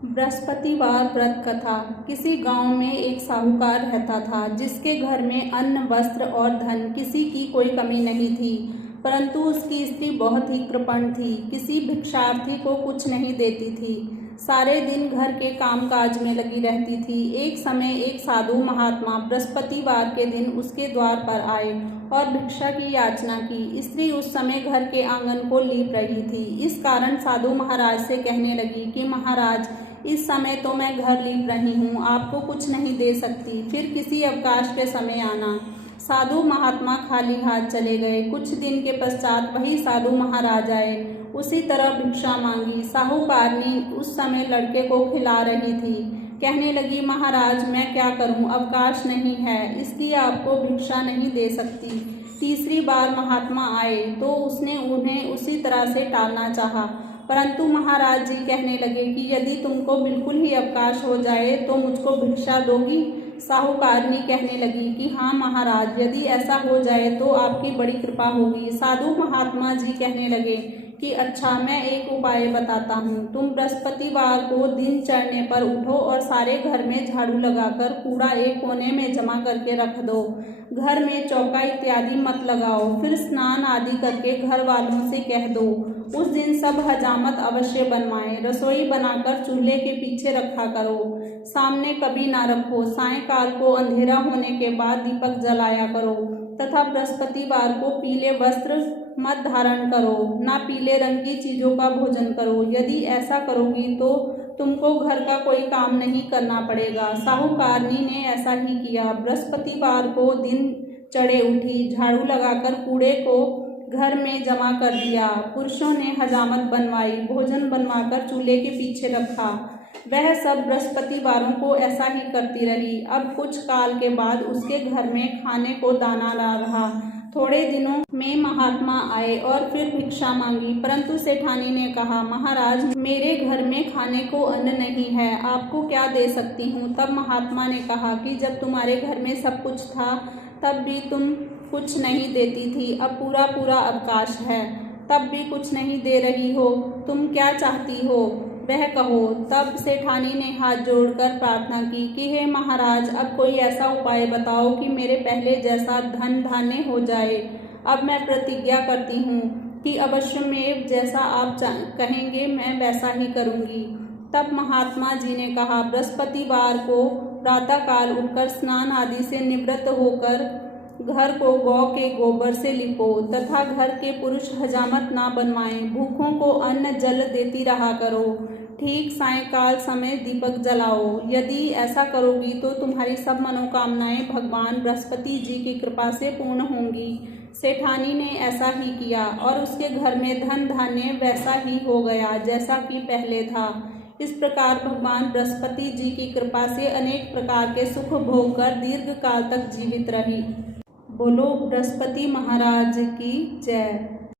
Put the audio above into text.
बृहस्पतिवार व्रत कथा। किसी गांव में एक साहूकार रहता था जिसके घर में अन्न, वस्त्र और धन किसी की कोई कमी नहीं थी, परंतु उसकी स्त्री बहुत ही कृपण थी। किसी भिक्षार्थी को कुछ नहीं देती थी, सारे दिन घर के कामकाज में लगी रहती थी। एक समय एक साधु महात्मा बृहस्पतिवार के दिन उसके द्वार पर आए और भिक्षा की याचना की। स्त्री उस समय घर के आंगन को लीप रही थी, इस कारण साधु महाराज से कहने लगी कि महाराज, इस समय तो मैं घर लीप रही हूँ, आपको कुछ नहीं दे सकती, फिर किसी अवकाश के समय आना। साधु महात्मा खाली हाथ चले गए। कुछ दिन के पश्चात वही साधु महाराज आए, उसी तरह भिक्षा मांगी। साहूकारनी उस समय लड़के को खिला रही थी, कहने लगी, महाराज मैं क्या करूं, अवकाश नहीं है, इसलिए आपको भिक्षा नहीं दे सकती। तीसरी बार महात्मा आए तो उसने उन्हें उसी तरह से टालना चाहा, परंतु महाराज जी कहने लगे कि यदि तुमको बिल्कुल ही अवकाश हो जाए तो मुझको भिक्षा दोगी। साहूकारनी कहने लगी कि हाँ महाराज, यदि ऐसा हो जाए तो आपकी बड़ी कृपा होगी। साधु महात्मा जी कहने लगे कि अच्छा, मैं एक उपाय बताता हूँ। तुम बृहस्पतिवार को दिन चढ़ने पर उठो और सारे घर में झाड़ू लगाकर कूड़ा एक कोने में जमा करके रख दो। घर में चौका इत्यादि मत लगाओ, फिर स्नान आदि करके घर वालों से कह दो उस दिन सब हजामत अवश्य बनवाएं। रसोई बनाकर चूल्हे के पीछे रखा करो, सामने कभी ना रखो। सायंकाल को अंधेरा होने के बाद दीपक जलाया करो तथा बृहस्पतिवार को पीले वस्त्र मत धारण करो, ना पीले रंग की चीजों का भोजन करो। यदि ऐसा करोगी तो तुमको घर का कोई काम नहीं करना पड़ेगा। साहूकारनी ने ऐसा ही किया। बृहस्पतिवार को दिन चढ़े उठी, झाड़ू लगाकर कूड़े को घर में जमा कर दिया। पुरुषों ने हजामत बनवाई, भोजन बनवाकर चूल्हे के पीछे रखा। वह सब बृहस्पतिवारों को ऐसा ही करती रही। अब कुछ काल के बाद उसके घर में खाने को दाना ना रहा। थोड़े दिनों में महात्मा आए और फिर भिक्षा मांगी, परंतु सेठानी ने कहा, महाराज मेरे घर में खाने को अन्न नहीं है, आपको क्या दे सकती हूँ। तब महात्मा ने कहा कि जब तुम्हारे घर में सब कुछ था तब भी तुम कुछ नहीं देती थी, अब पूरा पूरा अवकाश है, तब भी कुछ नहीं दे रही हो, तुम क्या चाहती हो वह कहो। तब सेठानी ने हाथ जोड़कर प्रार्थना की कि हे महाराज, अब कोई ऐसा उपाय बताओ कि मेरे पहले जैसा धन धान्य हो जाए। अब मैं प्रतिज्ञा करती हूँ कि अवश्यमेव जैसा आप कहेंगे मैं वैसा ही करूँगी। तब महात्मा जी ने कहा, बृहस्पतिवार को प्रातःकाल उठकर स्नान आदि से निवृत्त होकर घर को गौ के गोबर से लिपो तथा घर के पुरुष हजामत ना बनवाएं। भूखों को अन्न जल देती रहा करो। ठीक सायंकाल समय दीपक जलाओ। यदि ऐसा करोगी तो तुम्हारी सब मनोकामनाएं भगवान बृहस्पति जी की कृपा से पूर्ण होंगी। सेठानी ने ऐसा ही किया और उसके घर में धन धान्य वैसा ही हो गया जैसा कि पहले था। इस प्रकार भगवान बृहस्पति जी की कृपा से अनेक प्रकार के सुख भोग कर दीर्घ काल तक जीवित रही। बोलो बृहस्पति महाराज की जय।